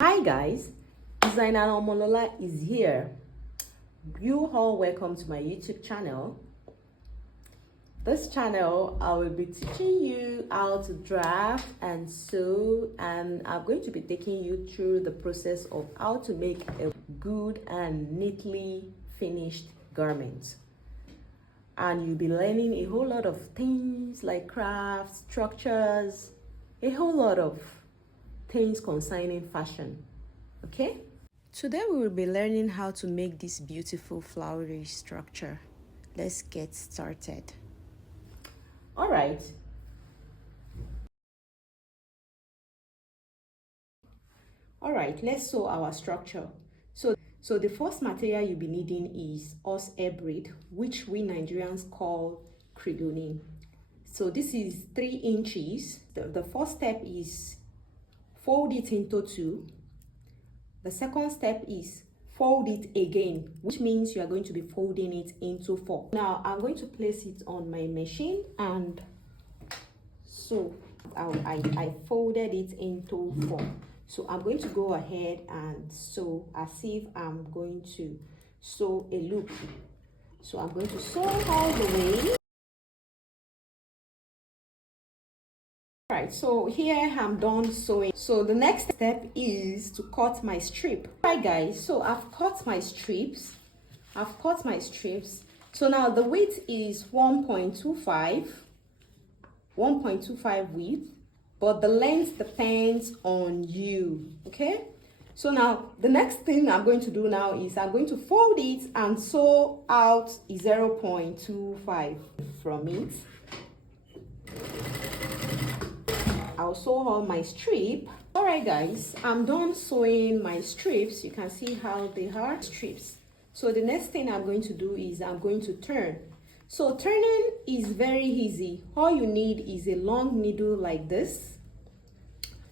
Hi guys, designer Omolola is here. You all welcome to my YouTube channel. This channel, I will be teaching you how to draft and sew, and I'm going to be taking you through the process of how to make a good and neatly finished garment. And you'll be learning a whole lot of things like crafts, structures, a whole lot of things concerning fashion. Okay, today we will be learning how to make this beautiful flowery structure. Let's get started. All right, let's sew our structure. So the first material you'll be needing is horsehair braid, which we Nigerians call credoning. So this is 3 inches. The first step is fold it into 2. The second step is fold it again, which means you are going to be folding it into 4. Now I'm going to place it on my machine, and so I folded it into 4. So I'm going to go ahead and sew as if I'm going to sew a loop. So I'm going to sew all the way. Right, so here I'm done sewing. So the next step is to cut my strip. Right guys, so I've cut my strips. So now the width is 1.25 width, but the length depends on you. Okay, so now the next thing I'm going to do now is I'm going to fold it and sew out 0.25 from it. I'll sew all my strip. All right guys, I'm done sewing my strips. You can see how they are strips. So the next thing I'm going to do is I'm going to turn. So turning is very easy. All you need is a long needle like this.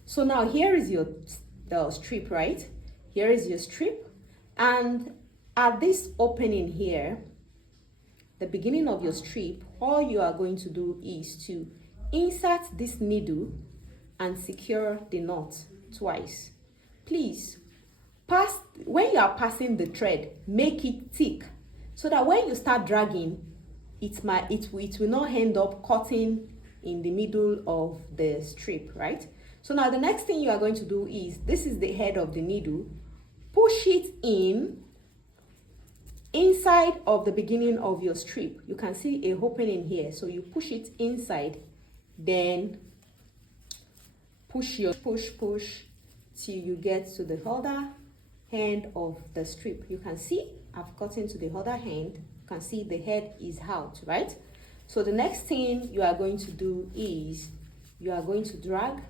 So now here is your strip, right? Here is your strip, and at this opening here, the beginning of your strip, all you are going to do is to insert this needle and secure the knot twice. Please, when you are passing the thread, make it thick so that when you start dragging, it will not end up cutting in the middle of the strip, right? So now the next thing you are going to do is, this is the head of the needle, push it inside of the beginning of your strip. You can see a opening here, so you push it inside, then push till you get to the other end of the strip. You can see I've gotten to the other end. You can see the head is out, right? So the next thing you are going to do is you are going to drag.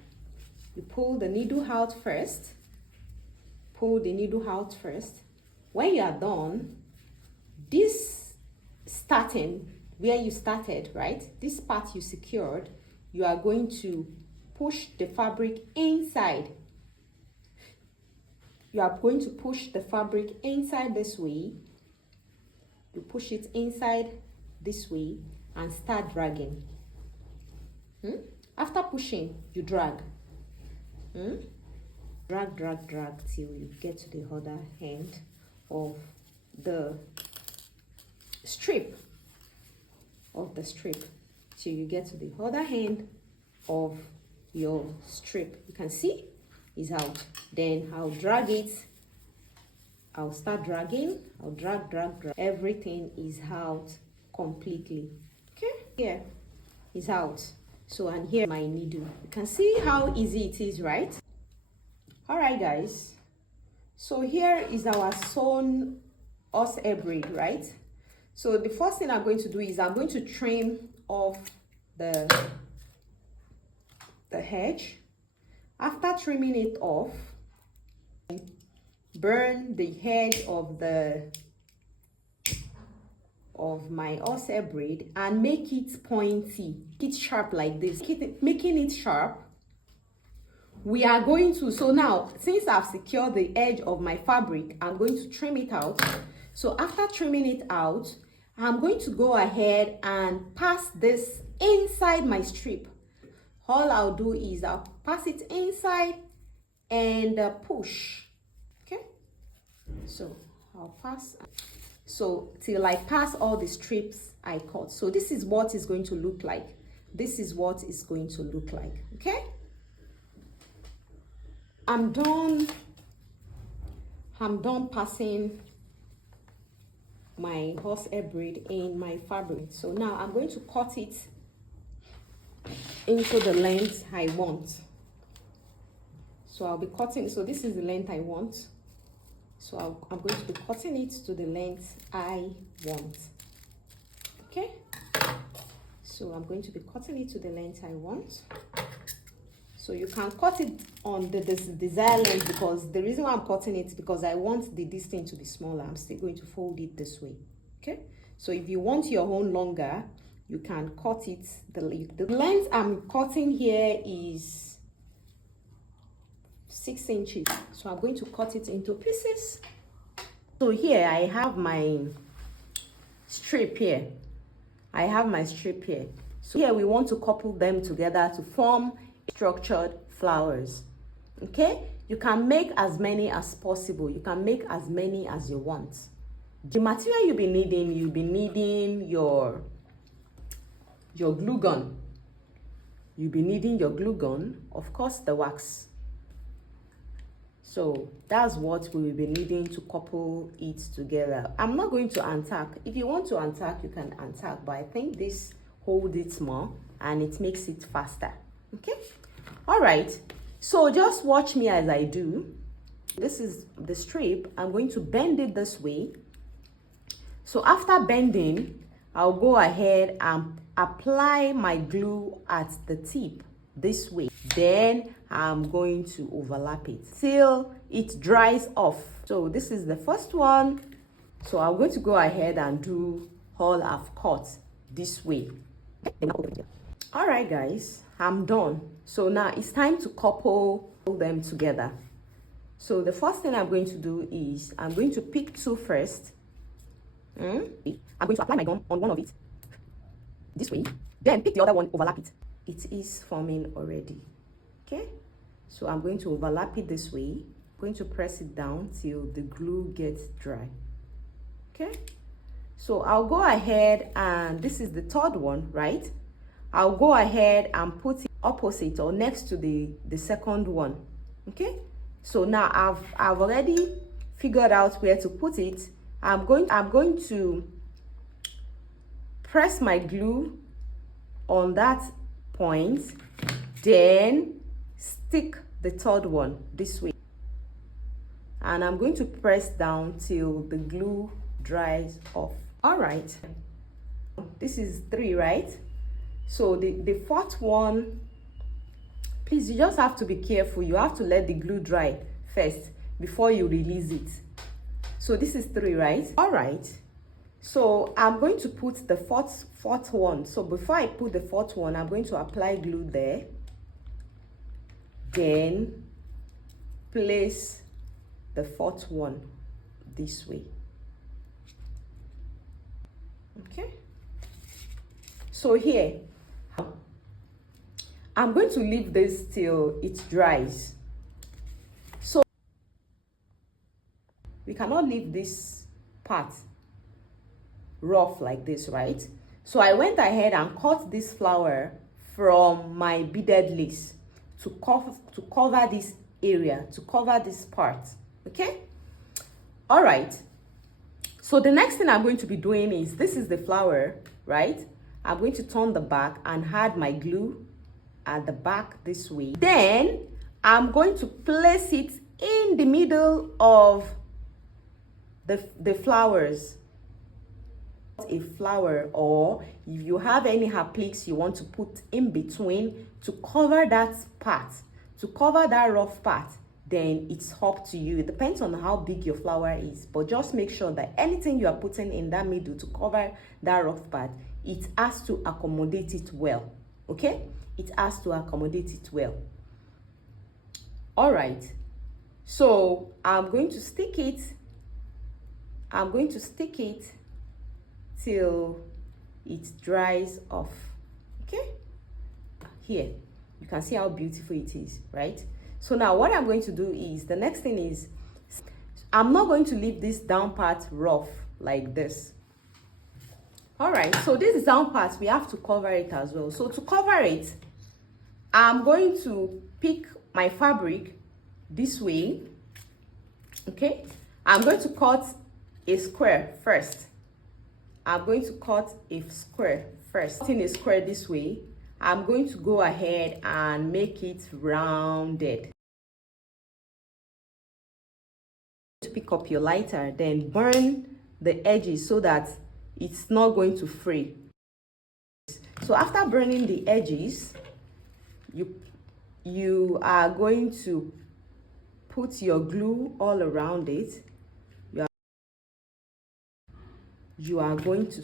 You pull the needle out first. When you are done, this starting where you started, right, this part you secured, you are going to push the fabric inside. You are going to push the fabric inside this way. You push it inside this way and start dragging. After pushing, you drag. Drag till you get to the other end of the strip. Till you get to the other end of your strip. You can see it's out. Then I'll drag it. I'll start dragging. I'll drag. Everything is out completely. Okay, here is out. So, and here my needle. You can see how easy it is, right? All right guys, so here is our sewn horsehair braid, right? So the first thing I'm going to do is I'm going to trim off the edge. After trimming it off, burn the edge of my horsehair braid and make it pointy, make it sharp like this. Making it sharp, we are going to, so now since I've secured the edge of my fabric, I'm going to trim it out. So after trimming it out, I'm going to go ahead and pass this inside my strip. All I'll do is I'll pass it inside, and push. Okay, so I'll pass, so till I pass all the strips I cut. So this is what it's going to look like. This is what it's going to look like. Okay, I'm done passing my horsehair braid in my fabric. So now I'm going to cut it into the length I want. So I'll be cutting, so this is the length I want. So I'm going to be cutting it to the length I want. Okay, so I'm going to be cutting it to the length I want. So you can cut it on the desired length, because the reason why I'm cutting it, because I want the distance to be smaller. I'm still going to fold it this way. Okay, so if you want your own longer, you can cut it. The length I'm cutting here is 6 inches. So I'm going to cut it into pieces. So here I have my strip here. I have my strip here. So here we want to couple them together to form structured flowers. Okay, you can make as many as possible. You can make as many as you want. The material you'll be needing your glue gun. You'll be needing your glue gun, of course, the wax. So that's what we will be needing to couple it together. I'm not going to untack. If you want to untack, you can untack, but I think this holds it more and it makes it faster. Okay, all right, so just watch me as I do. This is the strip. I'm going to bend it this way. So after bending, I'll go ahead and apply my glue at the tip this way. Then I'm going to overlap it till it dries off. So this is the first one. So I'm going to go ahead and do all I've cut this way. All right, guys, I'm done. So now it's time to couple them together. So the first thing I'm going to do is I'm going to pick two first. I'm going to apply my gum on one of it this way, then pick the other one, overlap it. It is forming already. Okay, so I'm going to overlap it this way. I'm going to press it down till the glue gets dry. Okay, so I'll go ahead, and this is the third one, right? I'll go ahead and put it opposite or next to the second one. Okay, so now I've already figured out where to put it. I'm going to press my glue on that point, then stick the third one this way, and I'm going to press down till the glue dries off. All right, this is 3, right? So the fourth one, please, you just have to be careful. You have to let the glue dry first before you release it. So this is 3, right? All right, so I'm going to put the fourth one. So before I put the fourth one, I'm going to apply glue there, then place the fourth one this way. Okay, so here I'm going to leave this till it dries. So we cannot leave this part rough like this, right? So I went ahead and cut this flower from my beaded lace to cover this area, to cover this part. Okay, all right, so the next thing I'm going to be doing is, this is the flower, right? I'm going to turn the back and add my glue at the back this way. Then I'm going to place it in the middle of the flowers. A flower, or if you have any appliques you want to put in between to cover that part, to cover that rough part, then it's up to you. It depends on how big your flower is, but just make sure that anything you are putting in that middle to cover that rough part, it has to accommodate it well. Okay, it has to accommodate it well. All right, so I'm going to stick it till it dries off. Okay, here you can see how beautiful it is, right? So now what I'm going to do is, the next thing is, I'm not going to leave this down part rough like this. All right, so this down part, we have to cover it as well. So to cover it, I'm going to pick my fabric this way. Okay, I'm going to cut a square first. I'm going to cut a square first. Cutting a square this way, I'm going to go ahead and make it rounded. To pick up your lighter, then burn the edges so that it's not going to fray. So after burning the edges, you are going to put your glue all around it. You are going to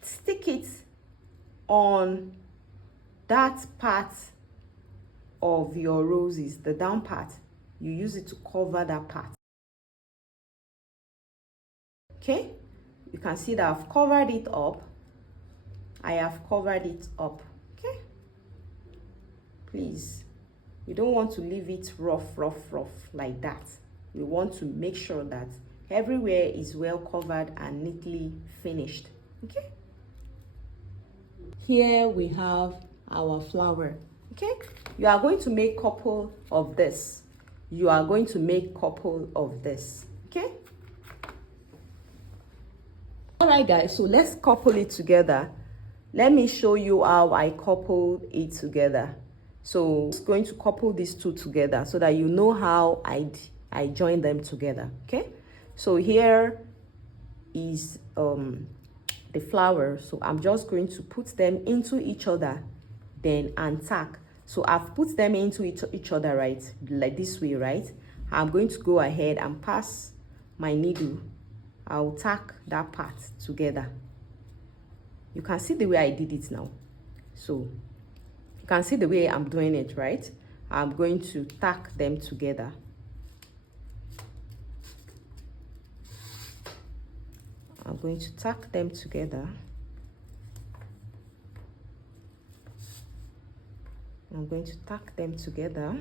stick it on that part of your roses, the down part. You use it to cover that part. Okay, you can see that I've covered it up. I have covered it up. Okay, please, you don't want to leave it rough like that. We want to make sure that everywhere is well covered and neatly finished. Okay, here we have our flower. Okay, you are going to make couple of this. You are going to make couple of this. Okay. All right, guys, so let's couple it together. Let me show you how I coupled it together. So I'm going to couple these two together so that you know how I join them together. Okay, so here is the flower. So I'm just going to put them into each other, then untack. So I've put them into each other, right, like this way, right? I'm going to go ahead and pass my needle. I'll tack that part together. You can see the way I did it now. So you can see the way I'm doing it, right? I'm going to tack them together. I'm going to tack them together. I'm going to tack them together.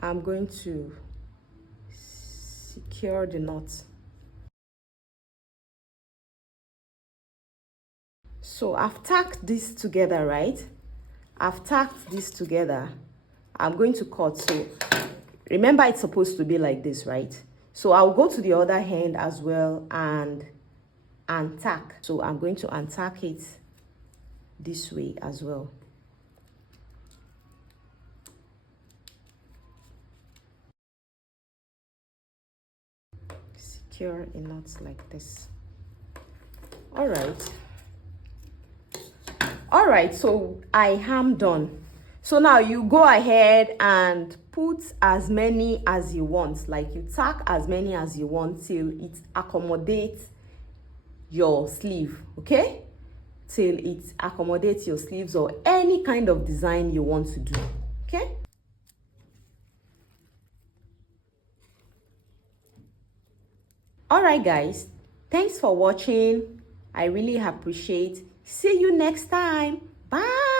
I'm going to secure the knot. So I've tacked this together, right? I've tacked this together. I'm going to cut. So remember, it's supposed to be like this, right? So I'll go to the other hand as well and untack. So I'm going to untack it this way as well. Secure a knot like this. All right, so I am done. So now you go ahead and put as many as you want, like you tack as many as you want till it accommodates your sleeve. Okay, till it accommodates your sleeves or any kind of design you want to do. Okay. All right, guys, thanks for watching. I really appreciate. See you next time. Bye.